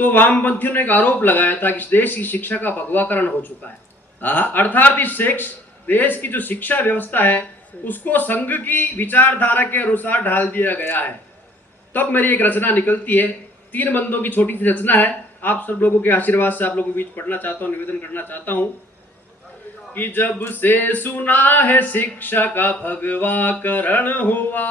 तो वामपंथियों ने एक आरोप लगाया था कि इस देश की शिक्षा का भगवाकरण हो चुका है। अर्थात इस देश की जो शिक्षा व्यवस्था है उसको संघ की विचारधारा के अनुसार ढाल दिया गया है। तब मेरी एक रचना निकलती है, 3 बंदों की छोटी सी रचना है। आप सब लोगों के आशीर्वाद से आप लोगों के बीच पढ़ना चाहता हूँ, निवेदन करना चाहता हूँ कि जब से सुना है शिक्षा का भगवाकरण हुआ,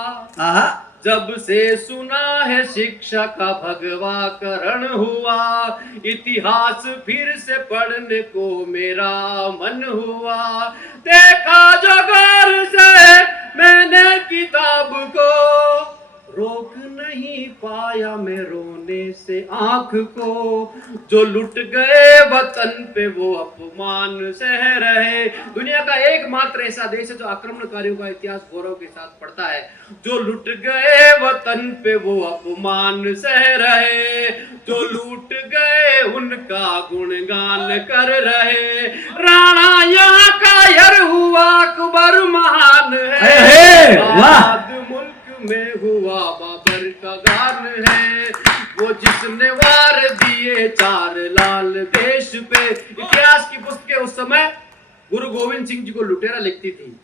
जब से सुना है शिक्षा का भगवाकरण हुआ, इतिहास फिर से पढ़ने को मेरा मन हुआ। देखा जो गौर से मैंने किताब को, रोक नहीं पाया मैं रोने से आंख को। जो लुट गए वतन पे वो अपमान सह रहे। दुनिया का एकमात्र ऐसा देश है जो आक्रमणकारियों का इतिहास गौरव के साथ पढ़ता है। जो लुट गए वतन पे वो अपमान सह रहे, जो लूट गए उनका गुणगान कर रहे। राणा यहाँ कायर हुआ, अकबर महान है, आजाद मुल्क में हुआ बाबर का गान है। वो जिसने वार दिए 4 लाल देश पे। इतिहास की पुस्तकें उस समय गुरु गोविंद सिंह जी को लुटेरा लिखती थी।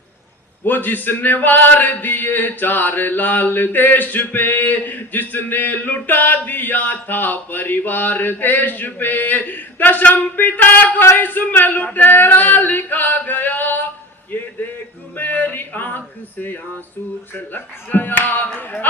वो जिसने वार दिए 4 लाल देश पे, जिसने लुटा दिया था परिवार देश पे। दशम पिता को इसमें लुटेरा लिखा गया, ये देख मेरी आंख से आंसू छलक गया।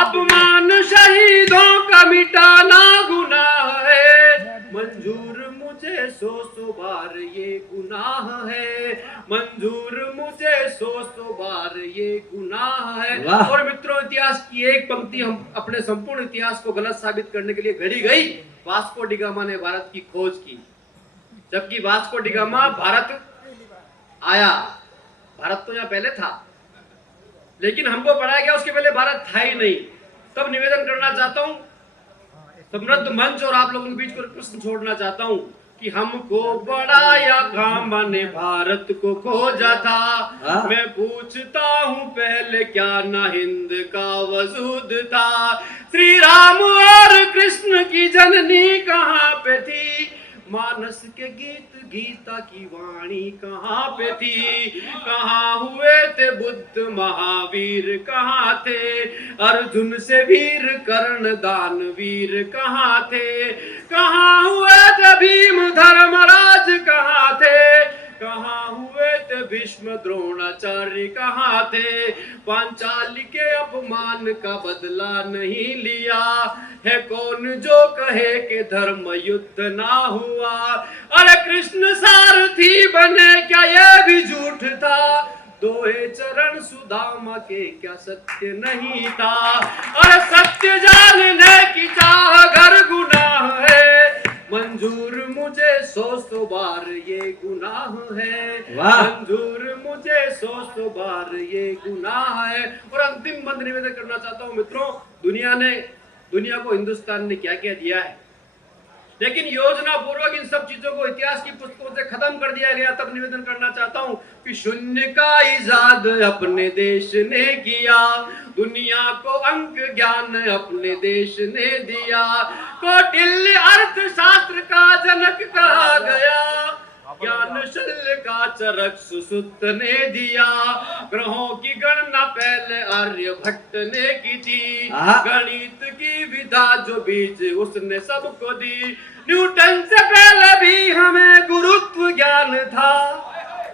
अपमान शहीदों का मिटाना गुनाह है, मंजूर मुझे 100 बार ये गुनाह है, मंजूर मुझे 100 बार ये गुनाह है। और मित्रों, इतिहास की एक पंक्ति हम अपने संपूर्ण इतिहास को गलत साबित करने के लिए घड़ी गई। वास्को डी गामा ने भारत की खोज की, जबकि वास्को डी गामा भारत आया, भारत तो यहाँ पहले था, लेकिन हमको पढ़ाया गया उसके पहले भारत था ही नहीं। तब निवेदन करना चाहता हूँ समृद्ध मंच और आप लोगों के बीच को प्रश्न छोड़ना चाहता हूँ कि हमको पढ़ाया गामा ने भारत को खोजा था। मैं पूछता हूँ पहले क्या ना हिंद का वजूद था। श्री राम और कृष्ण की जननी कहाँ पे थी, मानस के गीत गीता की वाणी कहाँ पे थी। कहाँ हुए थे बुद्ध महावीर, कहाँ थे अर्जुन से वीर कर्ण दानवीर, कहाँ थे। कहाँ हुए थे भीम धर्मराज, कहाँ थे। कहाँ हुए थे भीष्म द्रोणाचार्य, कहाँ थे। पांचाली के अपमान का बदला नहीं लिया है कौन जो कहे कि धर्म युद्ध ना हुआ। अरे कृष्ण सारथी बने क्या ये भी झूठ था, दोहे चरण सुदामा के क्या सत्य नहीं था। अरे सत्य जानने की चाह अगर गुनाह है, मंजूर मुझे 100 बार ये गुनाह है, मंजूर मुझे 100 बार ये गुनाह है। और अंतिम बंद निवेदन करना चाहता हूँ मित्रों, दुनिया को हिंदुस्तान ने क्या क्या दिया है, लेकिन योजना पूर्वक इन सब चीजों को इतिहास की पुस्तकों से खत्म कर दिया गया। तब निवेदन करना चाहता हूं कि शून्य का इजाद अपने देश ने किया, दुनिया को अंक ज्ञान अपने देश ने दिया। कौटिल्य अर्थशास्त्र का जनक कहा गया, ज्ञान शल्य का चरक सुसुत ने दिया। ग्रहों की गणना पहले आर्यभट्ट ने की थी, गणित की विधा जो बीज उसने सबको दी। न्यूटन से पहले भी हमें गुरुत्व ज्ञान था,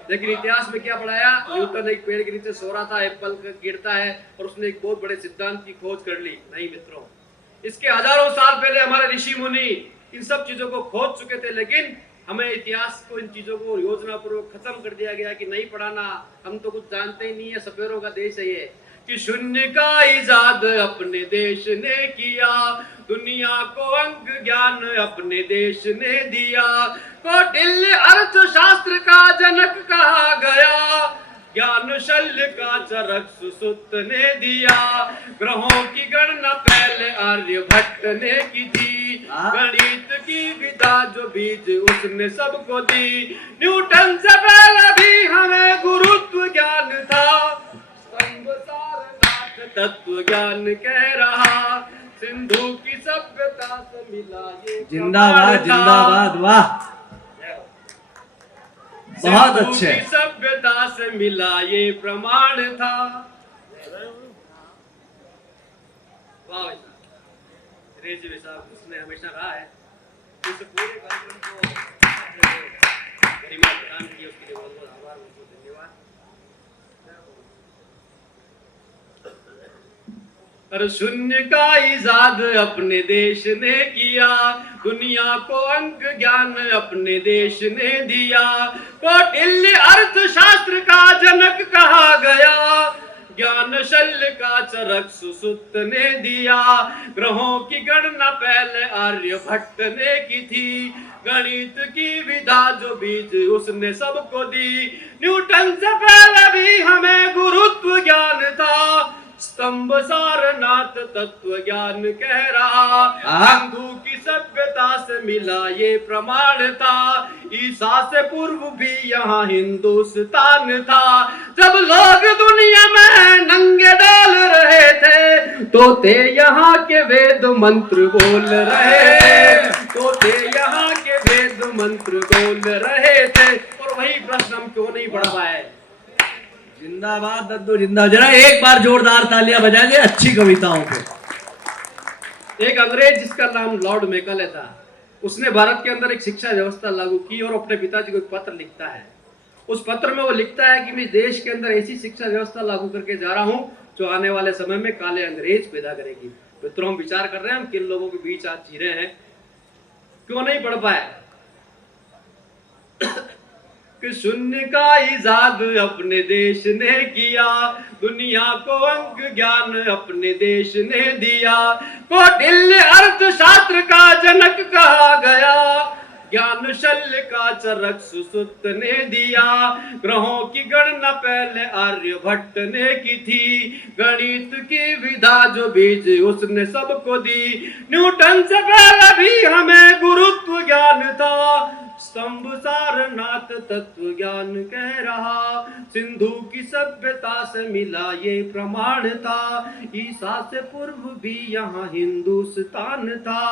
लेकिन इतिहास में क्या पढ़ाया, न्यूटन एक पेड़ के नीचे सो रहा था, एप्पल गिरता है और उसने एक बहुत बड़े सिद्धांत की खोज कर ली। नहीं मित्रों, इसके हजारों साल पहले हमारे ऋषि मुनि इन सब चीजों को खोज चुके थे, लेकिन हमें इतिहास को इन चीजों को योजना पूर्वक खत्म कर दिया गया कि नहीं पढ़ाना, हम तो कुछ जानते ही नहीं है, सपेरों का देश है ये। कि शून्य का इजाद अपने देश ने किया, दुनिया को अंक ज्ञान अपने देश ने दिया। कौटिल्य अर्थशास्त्र का जनक कहा गया, ज्ञान शल्य का चरक सुसुत ने दिया। ग्रहों की गणना पहले आर्यभट्ट ने की थी, गणित की विधा जो बीज उसने सबको दी। न्यूटन से पहले भी हमें गुरुत्व ज्ञान था, स्तंभ सारनाथ तत्व ज्ञान कह रहा। सिंधु की सभ्यता से मिला ये जिंदाबाद जिंदाबाद, वाह बहुत सिंधु अच्छे। की सभ्यता से मिला ये प्रमाण था। वाह भाई साहब, रेजी साहब उसने हमेशा रहा है इस पूरे कार्यक्रम को गरिमा प्रदान की, उसके लिए बहुत बहुत आभार, बहुत धन्यवाद। और शून्य का इजाद अपने देश ने किया, दुनिया को अंक ज्ञान अपने देश ने दिया। कौटिल्य अर्थशास्त्र का जनक कहा गया, ज्ञान शल्य का चरक सुसुत ने दिया। ग्रहों की गणना पहले आर्यभट्ट ने की थी, गणित की विधा जो बीज उसने सबको दी। न्यूटन से पहले भी हमें गुरुत्व ज्ञान था, स्तंभ सारनाथ तत्व ज्ञान कह रहा। सिंधु की सभ्यता से मिला ये प्रमाण था, ईसा से पूर्व भी यहाँ हिंदुस्तान था। जब लोग दुनिया में नंगे डोल रहे थे, तोते यहाँ के वेद मंत्र बोल रहे थे, तोते यहाँ के वेद मंत्र बोल रहे थे। और वही प्रश्न हम क्यों नहीं पढ़ पाए। जिंदाबाद दद्दू जिंदाबाद। जरा एक बार जोरदार तालियां बजाएंगे अच्छी कविताओं पे। एक अंग्रेज जिसका नाम लॉर्ड मैकले था, उसने भारत के अंदर एक शिक्षा व्यवस्था लागू की और अपने पिताजी को एक पत्र लिखता है। उस पत्र में वो लिखता है कि मैं देश के अंदर ऐसी शिक्षा व्यवस्था लागू करके जा रहा हूं जो आने वाले समय में काले अंग्रेज पैदा करेगी। मित्रों, हम विचार कर रहे हैं हम किन लोगों के बीच आज जी रहे हैं, क्यों नहीं पढ़ पाए। कि शून्य का इजाद अपने देश ने किया, दुनिया को अंक ज्ञान अपने देश ने दिया। कौटिल्य अर्थशास्त्र का जनक कहा गया, ज्ञान शल्य का चरक सुसुत ने दिया। ग्रहों की गणना पहले आर्यभट्ट ने की थी, गणित की विधा जो बीज उसने सबको दी। न्यूटन से पहले भी हमें गुरुत्व ज्ञान था, स्तंभ सारनाथ तत्व ज्ञान कह रहा। सिंधु की सभ्यता से मिला ये प्रमाण था, ईसा से पूर्व भी यहाँ हिंदुस्तान था।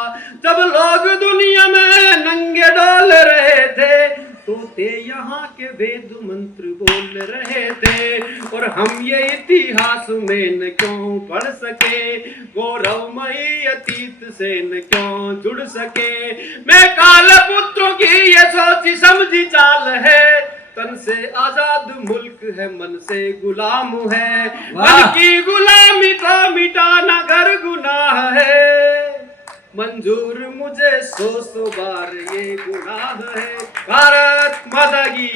जब लोग दुनिया में नंगे डोल रहे थे, तोते यहाँ के वेद मंत्र बोल रहे थे। और हम ये इतिहास में न क्यों पढ़ सके, गौरवमयी अतीत से न क्यों जुड़ सके। मैं काल पुत्रों की ये सोची समझी चाल है, तन से आजाद मुल्क है मन से गुलाम है। मन की गुलामी को मिटाना गर गुनाह है, मंजूर मुझे 100 बार ये गुनाह है। भारत माता की